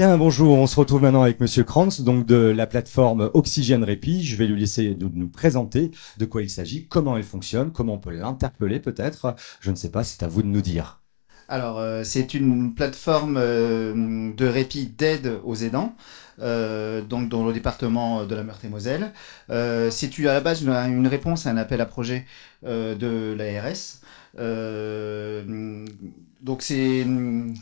Bien, bonjour, on se retrouve maintenant avec Monsieur Kranz, donc de la plateforme Oxygène Répit. Je vais lui laisser nous présenter de quoi il s'agit, comment elle fonctionne, comment on peut l'interpeller peut-être. Je ne sais pas, c'est à vous de nous dire. Alors, c'est une plateforme de répit d'aide aux aidants, donc dans le département de la Meurthe-et-Moselle. C'est à la base une réponse à un appel à projet de l'ARS. Euh, donc c'est une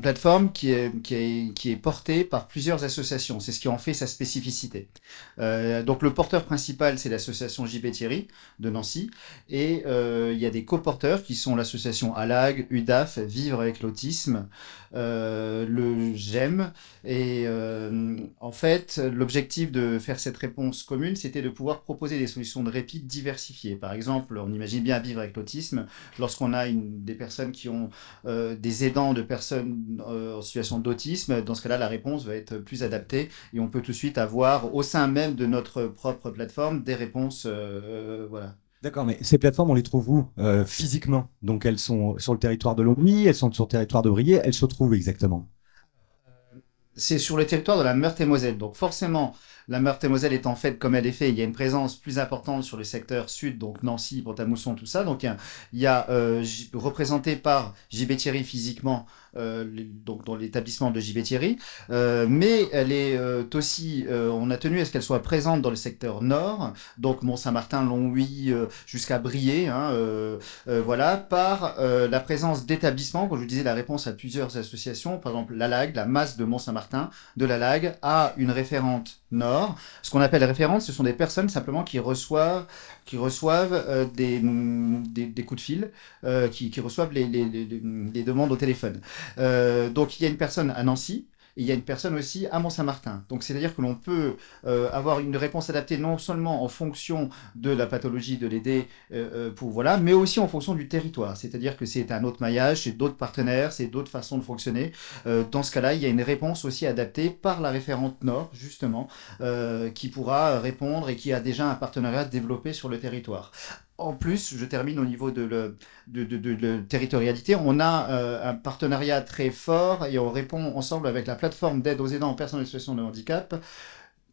plateforme qui est portée par plusieurs associations. C'est ce qui en fait sa spécificité. Donc le porteur principal, c'est l'association JB Thierry de Nancy. Et il y a des coporteurs qui sont l'association ALAG, UDAF, Vivre avec l'autisme, le GEM. Et en fait, l'objectif de faire cette réponse commune, c'était de pouvoir proposer des solutions de répit diversifiées. Par exemple, on imagine bien Vivre avec l'autisme, lorsqu'on a des personnes qui ont des aidants de personnes en situation d'autisme, dans ce cas-là, la réponse va être plus adaptée et on peut tout de suite avoir au sein même de notre propre plateforme des réponses voilà. D'accord, mais ces plateformes, on les trouve où physiquement? Donc elles sont sur le territoire de Longwy, elles sont sur le territoire de Briey, elles se trouvent exactement. C'est sur le territoire de la Meurthe-et-Moselle. Donc forcément, la Meurthe-et-Moselle étant faite comme elle est faite, il y a une présence plus importante sur le secteur sud, donc Nancy, Pont-à-Mousson, tout ça. Donc représenté par JB Thierry physiquement, donc dans l'établissement de JB Thierry, mais elle est aussi, on a tenu à ce qu'elle soit présente dans le secteur nord, donc Mont-Saint-Martin, Longwy, jusqu'à Briey, hein, voilà, par la présence d'établissements, comme je vous disais, la réponse à plusieurs associations, par exemple la LAG, la masse de Mont-Saint-Martin, de la LAG, a une référente nord. Ce qu'on appelle référente, ce sont des personnes simplement qui reçoivent des coups de fil, qui reçoivent les demandes au téléphone. Donc il y a une personne à Nancy, et il y a une personne aussi à Mont-Saint-Martin. Donc c'est-à-dire que l'on peut avoir une réponse adaptée non seulement en fonction de la pathologie de l'aider, voilà, mais aussi en fonction du territoire. C'est-à-dire que c'est un autre maillage, c'est d'autres partenaires, c'est d'autres façons de fonctionner. Dans ce cas-là, il y a une réponse aussi adaptée par la référente Nord, justement, qui pourra répondre et qui a déjà un partenariat développé sur le territoire. En plus, je termine au niveau de territorialité. On a un partenariat très fort et on répond ensemble avec la plateforme d'aide aux aidants en personnes en situation de handicap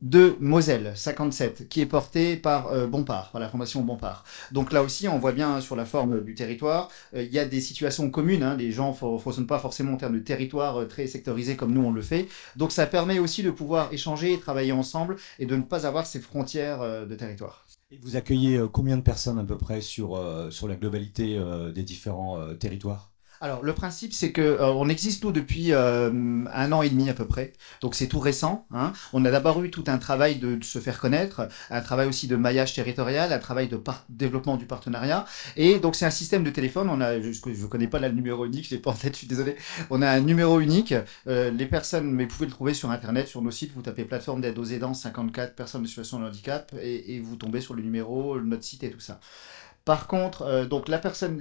de Moselle 57, qui est portée par Bompard, par la Fondation Bompard. Donc là aussi, on voit bien sur la forme du territoire, il y a des situations communes, hein, les gens ne fonctionnent pas forcément en termes de territoire très sectorisé comme nous on le fait. Donc ça permet aussi de pouvoir échanger et travailler ensemble et de ne pas avoir ces frontières de territoire. Et vous accueillez combien de personnes à peu près sur la globalité des différents territoires? Alors, le principe, c'est que on existe nous depuis un an et demi à peu près, donc c'est tout récent, hein. On a d'abord eu tout un travail de se faire connaître, un travail aussi de maillage territorial, un travail de développement du partenariat, et donc c'est un système de téléphone. Je connais pas là, le numéro unique, je l'ai pas en tête, je suis désolé. On a un numéro unique. Les personnes, mais vous pouvez le trouver sur internet, sur nos sites. Vous tapez plateforme d'aide aux aidants 54 personnes en situation de handicap et vous tombez sur le numéro, notre site et tout ça. Par contre, donc les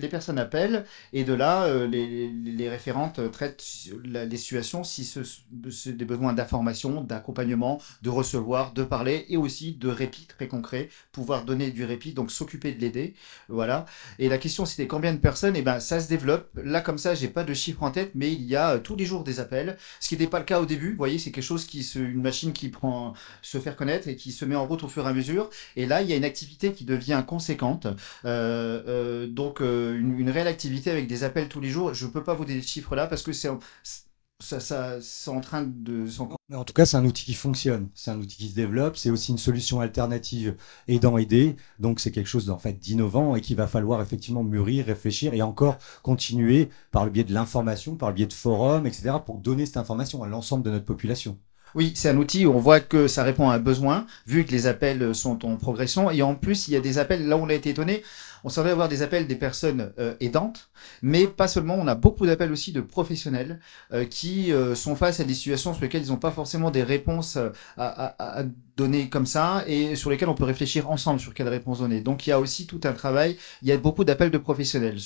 personnes appellent et de là, les référentes traitent les situations si c'est des besoins d'information, d'accompagnement, de recevoir, de parler et aussi de répit très concret, pouvoir donner du répit, donc s'occuper de l'aider, voilà. Et la question c'était combien de personnes? Et ben ça se développe. Là comme ça, j'ai pas de chiffre en tête, mais il y a tous les jours des appels, ce qui n'était pas le cas au début. Vous voyez, c'est quelque chose une machine qui prend se faire connaître et qui se met en route au fur et à mesure. Et là, il y a une activité qui devient conséquente. Donc une réelle activité avec des appels tous les jours. Je ne peux pas vous donner les chiffres là parce que c'est en train de... Mais en tout cas, c'est un outil qui fonctionne, c'est un outil qui se développe, c'est aussi une solution alternative aidant-aider, donc c'est quelque chose en fait d'innovant et qu'il va falloir effectivement mûrir, réfléchir et encore continuer par le biais de l'information, par le biais de forums, etc., pour donner cette information à l'ensemble de notre population. Oui, c'est un outil où on voit que ça répond à un besoin, vu que les appels sont en progression. Et en plus, il y a des appels, là où on a été étonné, on semblait avoir des appels des personnes aidantes, mais pas seulement, on a beaucoup d'appels aussi de professionnels qui sont face à des situations sur lesquelles ils n'ont pas forcément des réponses à donner comme ça et sur lesquelles on peut réfléchir ensemble sur quelles réponses donner. Donc il y a aussi tout un travail, il y a beaucoup d'appels de professionnels,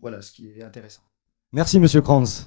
voilà, ce qui est intéressant. Merci Monsieur Kranz.